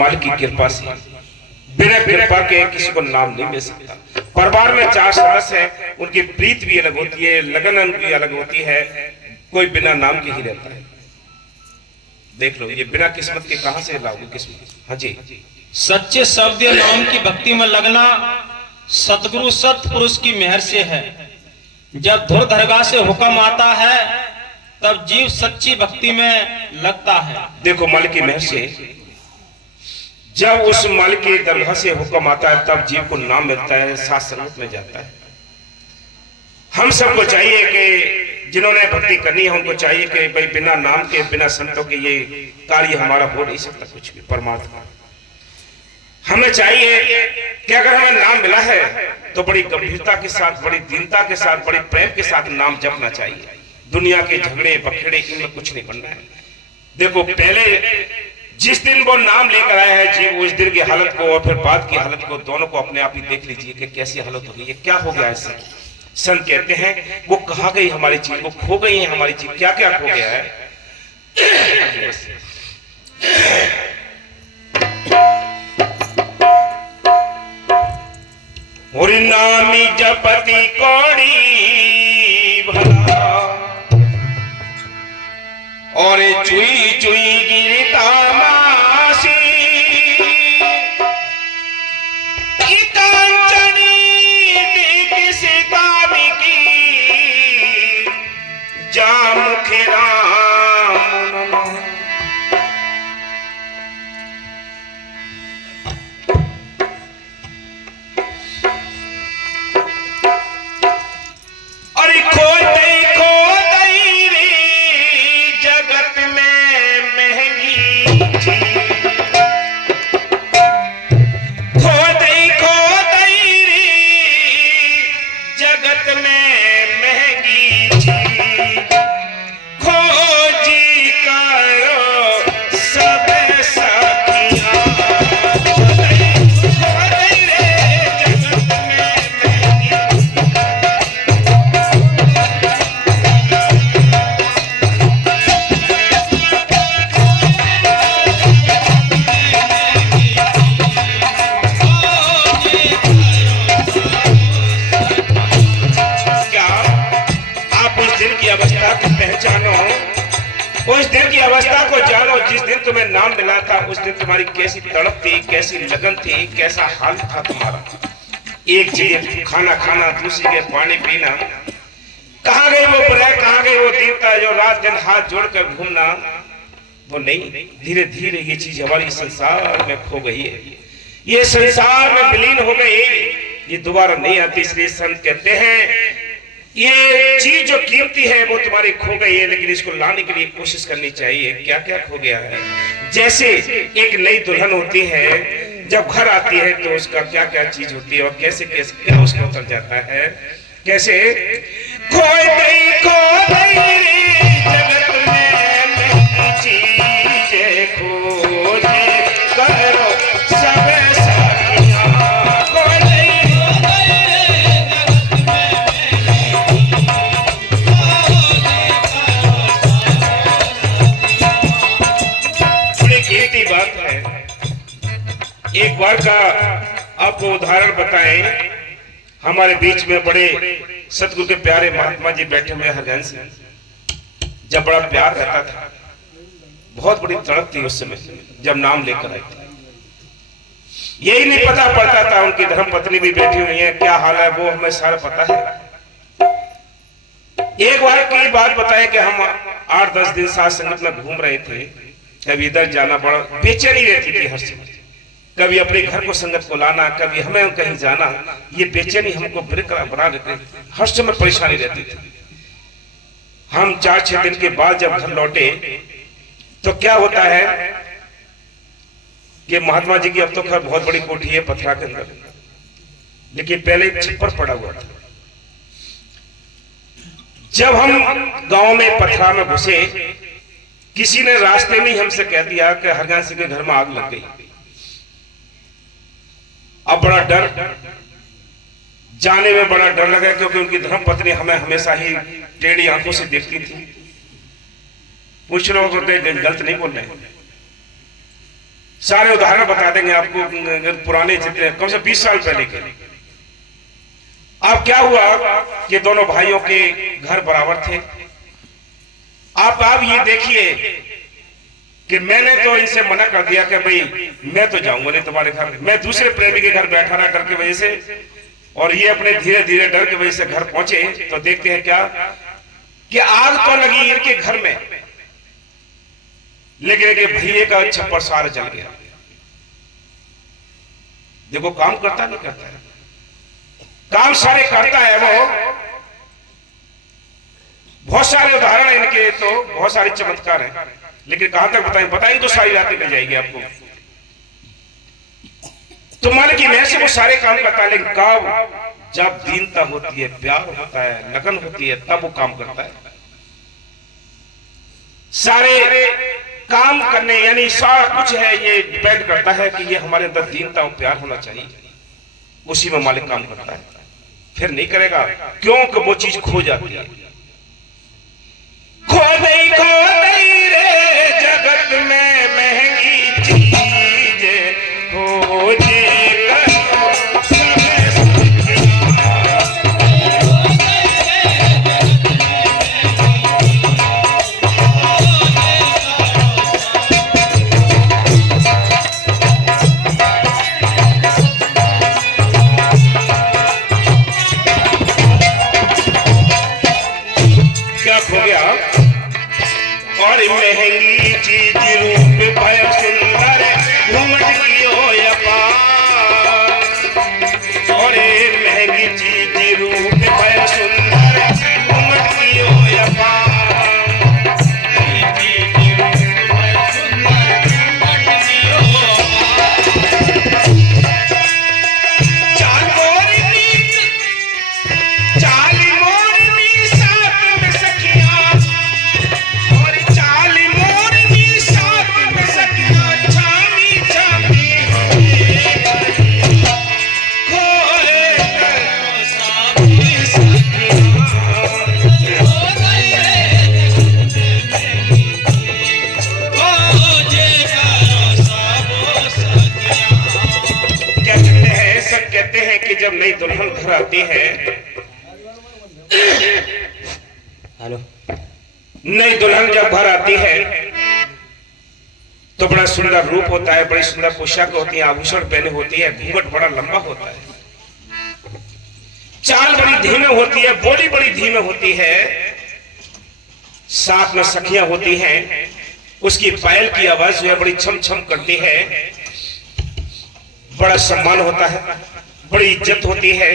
मालिक की कृपा से बिना कृपा के किसी को नाम नहीं मिल सकता। परिवार में 4 सदस्य हैं, उनकी प्रीत भी अलग होती है, लगन उनकी अलग होती है, कोई बिना नाम के ही रहता है। देख लो, ये बिना किस्मत के कहां से लाओगे किस्मत। हाँ जी, सच्चे शब्द नाम की भक्ति में लगना सतगुरु सतपुरुष की मेहर से है। जब धुर दरगाह से हुक्म आता है तब जीव सच्ची भक्ति में लगता है। देखो, मालिक की मेहर से जब उस मालिक के दरगाह से हुक्म आता है तब जीव को नाम मिलता है, साथ संगत में जाता है। हम सबको चाहिए कि जिन्होंने भक्ति करनी है उनको चाहिए कि भाई बिना नाम के, बिना संतों के ये कार्य हमारा हो नहीं सकता कुछ भी। परमात्मा हमें चाहिए कि अगर हमें नाम मिला है तो बड़ी गंभीरता के साथ, बड़ी दीनता के साथ, बड़ी प्रेम के साथ नाम जपना चाहिए। दुनिया के झगड़े बखेड़े इनमें कुछ नहीं बनना है। देखो, पहले जिस दिन वो नाम लेकर आया है जीव, उस दिन की हालत को और फिर बाद की हालत को दोनों को अपने आप ही देख लीजिए कि कैसी हालत हो गई है, क्या हो गया है। संत कहते हैं वो कहाँ गई हमारी चीज, वो खो गई है हमारी चीज, क्या क्या खो गया है। और नामी जपति कौड़ी भला और चुई चुई गिरता मासी कांचनी किसी कामी की जा मुखे राम। अरे खो दई रे जगत में महंगी चीज, खो दई रे जगत में महंगी चीज, खोजी करो सब सखियां, खो दई रे जगत में महंगी। अवस्था को पहचानो, उस दिन की अवस्था को जानो जिस दिन तुम्हें नाम मिला था। उस दिन तुम्हारी कैसी तड़प थी, कैसी लगन थी, कैसा हाल था तुम्हारा। एक चीज खाना खाना, दूसरी के पानी पीना। कहां गई वो प्रलय, कहां गई वो देवता जो रात दिन हाथ जोड़कर घूमना। वो नहीं, धीरे धीरे ये चीज हमारी संसार में खो गई है, ये संसार में विलीन हो गई, ये दोबारा नहीं आती। इसलिए संत कहते हैं ये चीज जो कीमती है वो तुम्हारी खो गई है, लेकिन इसको लाने के लिए कोशिश करनी चाहिए। क्या क्या खो गया है। जैसे एक नई दुल्हन होती है, जब घर आती है तो उसका क्या क्या चीज होती है और कैसे कैसे क्या उसका उतर जाता है। कैसे खोई रे जगत में महंगी चीज, खोजे करो सब सखियां, बात है। एक बार का आपको उदाहरण बताएं। हमारे बीच में बड़े सतगुरु के प्यारे महात्मा जी बैठे हुए हरगंज से, जब बड़ा प्यार रहता था, बहुत बड़ी तड़प थी उस समय जब नाम लेकर आए थे। यही नहीं पता पड़ता था उनकी धर्म पत्नी भी बैठी हुई है, क्या हाल है वो हमें सारा पता है। एक बार की बात बताए कि हम 8-10 दिन साथ संगत में घूम रहे थे। कभी इधर जाना, बड़ा बेचैनी रहती थी हर समय। कभी अपने घर को संगत को लाना, कभी हमें कहीं जाना, ये बेचैनी हमको बना देते, हर समय परेशानी रहती थी। हम 4-6 दिन के बाद जब घर लौटे तो क्या होता है कि महात्मा जी की अब तो खैर बहुत बड़ी कोठी है पथरा के अंदर, लेकिन पहले एक छप्पर पड़ा हुआ था। जब हम गांव में पथरा में घुसे, किसी ने रास्ते में ही हमसे कह दिया कि हरगान सिंह के घर में आग लग गई। अब बड़ा डर, जाने में बड़ा डर लगा, क्योंकि उनकी धर्म पत्नी हमें हमेशा ही टेढ़ी आंखों से देखती थी। पूछ रहे हो तो गलत नहीं बोल रहे, सारे उदाहरण बता देंगे आपको, पुराने जितने कम से 20 साल पहले के। अब क्या हुआ कि दोनों भाइयों के घर बराबर थे। आप ये देखिए कि मैंने तो इनसे मना कर दिया कि भाई मैं तो जाऊंगा नहीं तुम्हारे घर, मैं दूसरे प्रेमी के घर बैठा रहा डर की वजह से, और ये अपने धीरे धीरे डर की वजह से घर पहुंचे तो देखते हैं क्या कि आग तो लगी इनके घर में, लेकिन इनके भैये का छप्पर सारा जल गया। देखो काम करता नहीं करता है, काम सारे करता है वो। बहुत सारे उदाहरण इनके, तो बहुत सारे चमत्कार हैं, लेकिन कहां तक बताएंगे तो सारी रात निकल जाएगी आपको। तो मान की मैं से वो सारे काम करता है, लेकिन कब जब दीनता होती है, प्यार होता है, लगन होती है, तब वो काम करता है। सारे काम करने यानी सारा कुछ है, ये डिपेंड करता है कि ये हमारे अंदर दीनता और प्यार होना चाहिए, उसी में मालिक काम करता है। फिर नहीं करेगा, क्योंकि वो चीज खो जाती है। खो गई रे जगत में महंगी चीज, खोजे हो गया। और महंगी चीज रूप भय सुंदर घूमट कियो अपार, और महंगी चीज रूप भय सुंदर घूमट कियो अपार। कहते हैं कि जब नई दुल्हन घर आती है, हेलो, नई दुल्हन जब घर आती है तो बड़ा सुंदर रूप होता है, बड़ी सुंदर पोशाक होती है, आभूषण पहने होती है, घूंघट बड़ा लंबा होता है, चाल बड़ी धीमे होती है, बोली बड़ी धीमे होती है, साथ में सखियां होती हैं, उसकी पायल की आवाज जो है बड़ी छम छम करती है, बड़ा सम्मान होता है, बड़ी इज्जत होती है,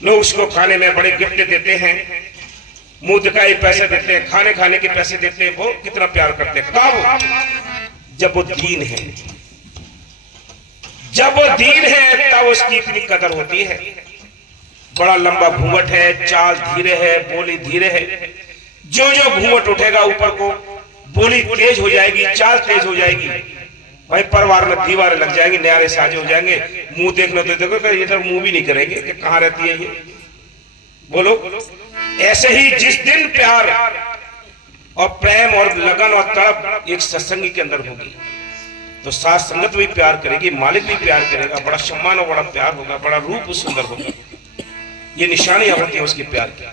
लोग उसको खाने में बड़े गिफ्ट देते हैं, मुंह दिखाई पैसे देते हैं, खाने खाने के पैसे देते हैं, वो कितना प्यार करते हैं। कब? जब वो दीन है, जब वो दीन है तब उसकी इतनी कदर होती है। बड़ा लंबा घूंघट है, चाल धीरे है, बोली धीरे है, जो जो घूंघट उठेगा ऊपर को बोली तेज हो जाएगी, चाल तेज हो जाएगी, भाई परिवार में दीवारें लग जाएंगी, न्यारे साजे हो जाएंगे, मुंह देखना तो देखो इधर मुंह भी नहीं करेंगे कि कहां रहती है ये, बोलो। ऐसे ही जिस दिन प्यार और प्रेम और लगन और तड़प एक सत्संगी के अंदर होगी तो साथ संगत भी प्यार करेगी, मालिक भी प्यार करेगा, बड़ा सम्मान और बड़ा प्यार होगा, बड़ा रूप सुंदर होगा, ये निशानियां होती है उसके प्यार की।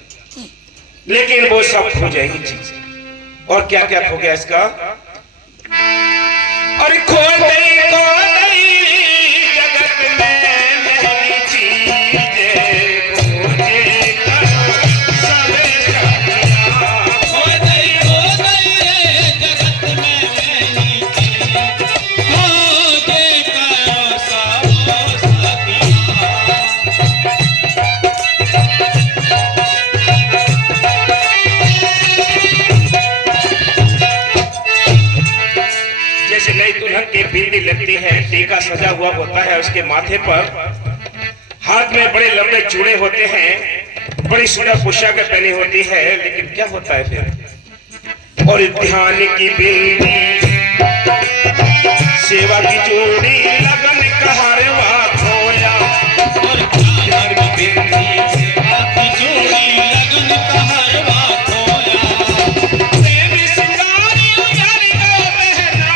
लेकिन वो सब खो जाएगी चीज। और क्या क्या हो गया इसका? और खो गई जगत में महंगी चीजें, खोजे करो सब सखियां। खो गई जगत में महंगी चीजें, खोजे करो सब सखियां। जैसे नई दुल्हन की बिंदी लगती है, टीका सजा हुआ होता है उसके माथे पर, हाथ में बड़े लंबे चूड़े होते हैं, बड़ी सुंदर पोशाक पहनी होती है, लेकिन क्या होता है फिर? और ध्यान की बिंदी, सेवा की चूड़ी, लगन का हारवा खोया। और ध्यान की बिंदी, सेवा की चूड़ी, लगन का हारवा खोया। प्रेम सिंगार उजाड़ को पहना,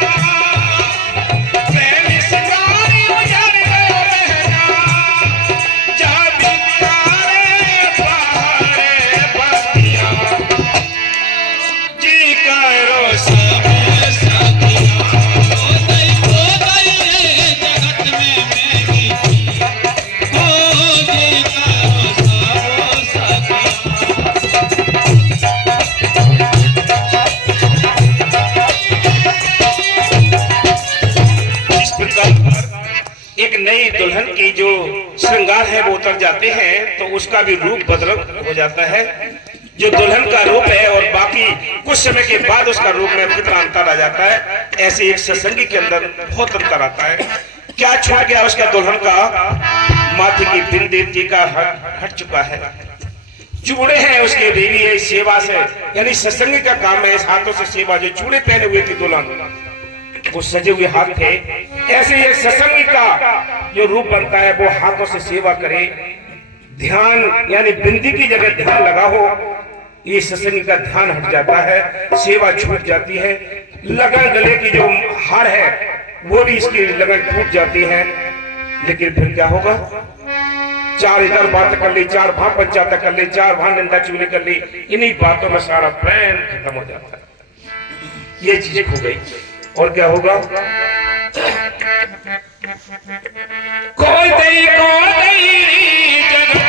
नई दुल्हन की जो श्रृंगार है वो उतर जाते हैं तो उसका भी रूप बदल हो जाता है। जो दुल्हन का रूप है और बाकी कुछ समय के बाद उसका रूप में कितना अंतर आ जाता है। ऐसे एक सत्संगी के अंदर बहुत अंतर आता है। क्या छूट गया उसका दुल्हन का? माथे की बिंदी टीका हट चुका है, चूड़े हैं उसके देवी है सेवा से, यानी सत्संगी का काम है इस हाथों से सेवा। जो चूड़े पहने हुए थी दुल्हन वो सजे हुए हाथ थे। ऐसे एक सत्संगी का जो रूप बनता है वो हाथों से सेवा करे, ध्यान यानी बिंदी की जगह ध्यान लगा हो, ये सत्संगी का ध्यान हट जाता है, सेवा छूट जाती है। लगन गले की जो हार है वो भी इसकी लगन टूट जाती है। लेकिन फिर क्या होगा? चार इधर बात कर ली, चार वहां पंचायत कर ली, चार वहां निंदा चुगली कर ली, इन्हीं बातों में सारा प्रेम खत्म हो जाता है। ये चीजें खो गई और क्या होगा? कोई जगत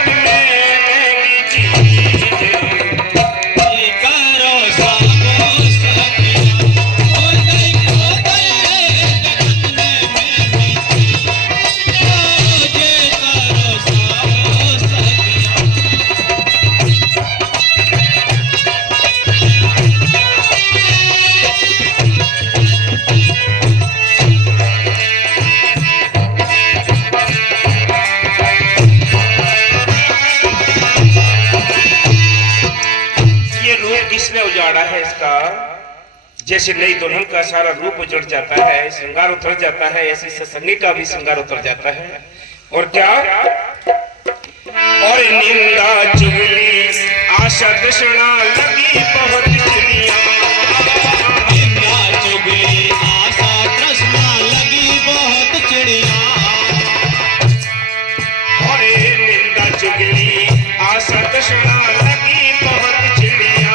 में उजाड़ा है इसका। जैसे नई दुल्हन का सारा रूप उजड़ जाता है, श्रृंगार उतर जाता है, ऐसी सत्संगी का भी श्रृंगार उतर जाता है। और क्या? और निंदा चुगली आशा तृष्णा लगी बहुत चिड़िया, निंदा चुगली आशा तृष्णा लगी बहुत चिड़िया। और निंदा चुगली आशा तृष्णा लगी बहुत चिड़िया,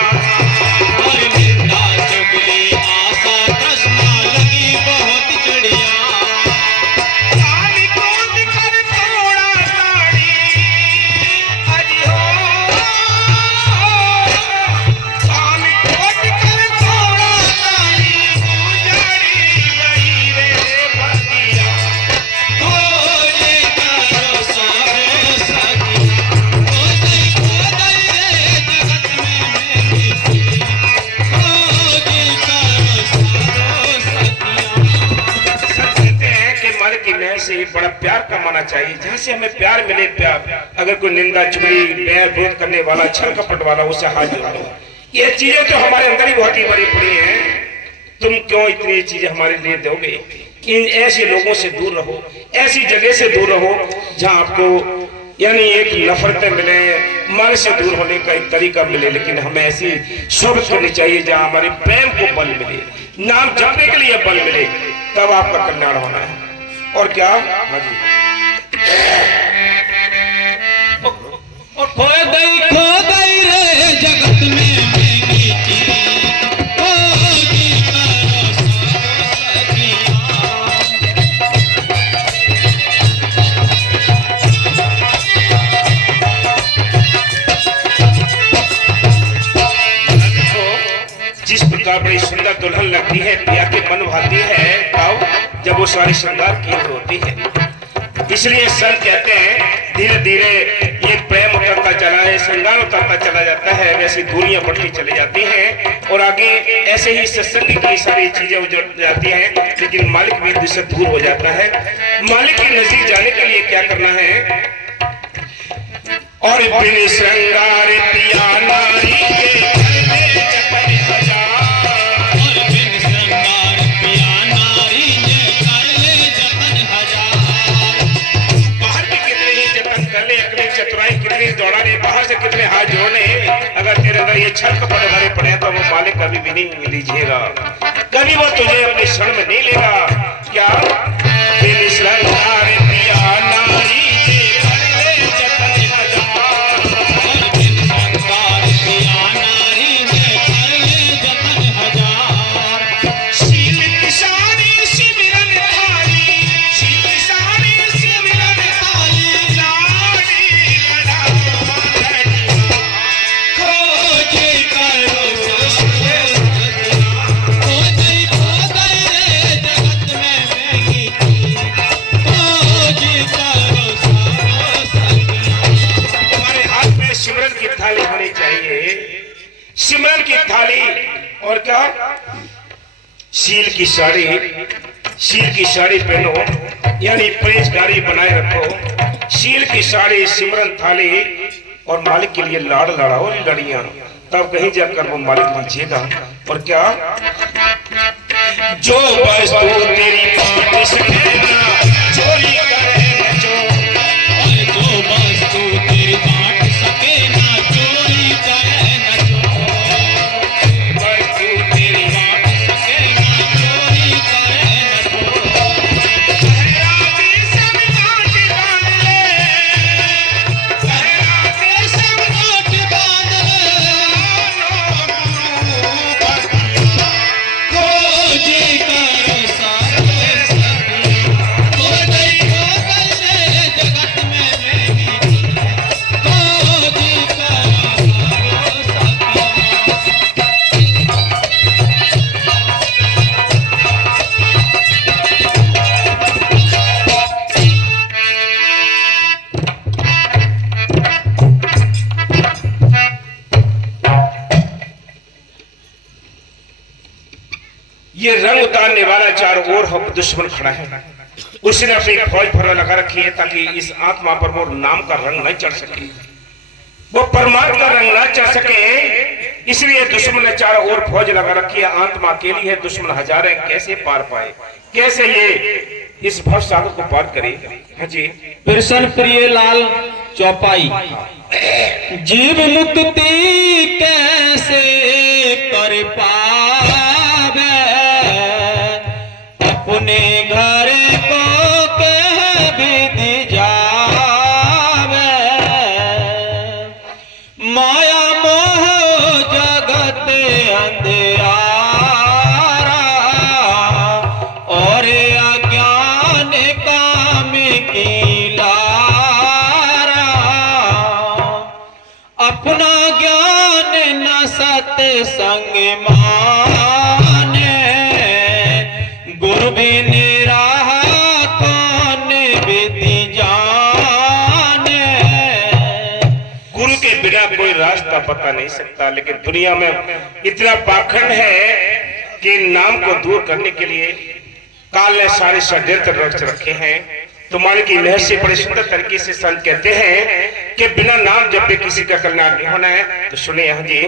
बड़ा प्यार कमाना चाहिए। जहां से हमें प्यार मिले, प्यार अगर कोई निंदा चुगली बैर विरोध करने वाला छल कपट वाला उसे हाथ जोड़ो। ये चीजें तो हमारे अंदर ही बहुत ही बड़ी पड़ी हैं। तुम क्यों इतनी चीजें हमारे लिए दोगे? इन ऐसे लोगों से दूर रहो, ऐसी जगह से दूर रहो जहां आपको यानी एक नफरतें मिले, मन से दूर होने का एक तरीका मिले। लेकिन हमें ऐसी सोच करनी चाहिए जहां हमारे प्रेम को बल मिले, नाम जपने के लिए बल मिले, तब आपका कल्याण होना है। और क्या? हाँ जी। खो गई रे जगत में महंगी चीज, होगी जिस प्रकार बड़ी सुंदर दुल्हन लगती है, पिया के मन भाती है जब वो सारी श्रृंगार की होती है। इसलिए संत कहते हैं धीरे धीरे ये प्रेम उतरता चला है, श्रृंगार उतरता चला जाता है, वैसी दूरियां बढ़ती चली जाती हैं और आगे ऐसे ही सत्संग की सारी चीजें उजड़ जाती हैं। लेकिन मालिक भी इससे दूर हो जाता है। मालिक के नजदीक जाने के लिए क्या करना है? और बिन श्रृंगार पिया नारी के घर में जपन हजार, चतुराई कितनी दौड़ाने, बाहर से कितने हाथ जोड़ने, अगर तेरे अंदर ये छल कपट भरे पड़े तो वो मालिक कभी भी नहीं लीजिएगा, कभी वो तुझे अपने क्षण में नहीं लेगा। क्या? बिन श्रृंगार पिया नारी के घर में जपन हजार, बिन श्रृंगार पिया नारी के घर में जपन हजार। शील किसानी सिमरन थाली, शील किसानी सिमरन थाली, और क्या, शील की साड़ी पहनो, यानी परहेजगारी बनाए रखो। शील की साड़ी, सिमरन थाली, और मालिक के लिए लाड़ लड़ाओ लड़ियां, तब कहीं जाकर वो मालिक लीजिएगा। और क्या, जो वस्तु तेरी बांट सके ना चोरी करे न चोर, जो वस्तु तेरी बांट सके ना चोरी करे न चोर, वस्तु तेरी बांट सके ना चोरी करे न चोर। सहराती सब गांठ बांध ले, सहराती सब गांठ बांध ले, खोजी करो सारे सखी, खोजी खोजी जगत में मेरी, खोजी करो सारे सखी। ये रंग उतारने वाला चारों ओर हम दुश्मन खड़ा है। उसने अपनी फौज भर लगा रखी है ताकि इस आत्मा पर वो नाम का रंग न चढ़ सके, वो परमात्मा का रंग न चढ़ सके। इसलिए दुश्मन ने चारों ओर फौज लगा रखी है। आत्मा अकेली है, दुश्मन हजार है। कैसे पार पाए, कैसे ये इस भव सागर को पार करे? हाँ जी, कृष्ण प्रिय लाल चौपाई। जीव मुक्ति कैसे कर पावे, अपने घर को कह विधि जावे, माया मोह जगत अंधियारा, और अज्ञान काम की लारा, अपना ज्ञान न सत्संग माने, गुरु बिन राह कौन विधि जाने। गुरु के बिना कोई रास्ता पता नहीं सकता। लेकिन दुनिया में इतना पाखंड है कि नाम को दूर करने के लिए काल ने सारे षड्यंत्र रच रखे हैं। तो मान की लहर से बड़े सुंदर तरीके से संत कहते हैं कि बिना नाम जपे किसी का कल्याण नहीं होना है। तो सुने यहाँ जी,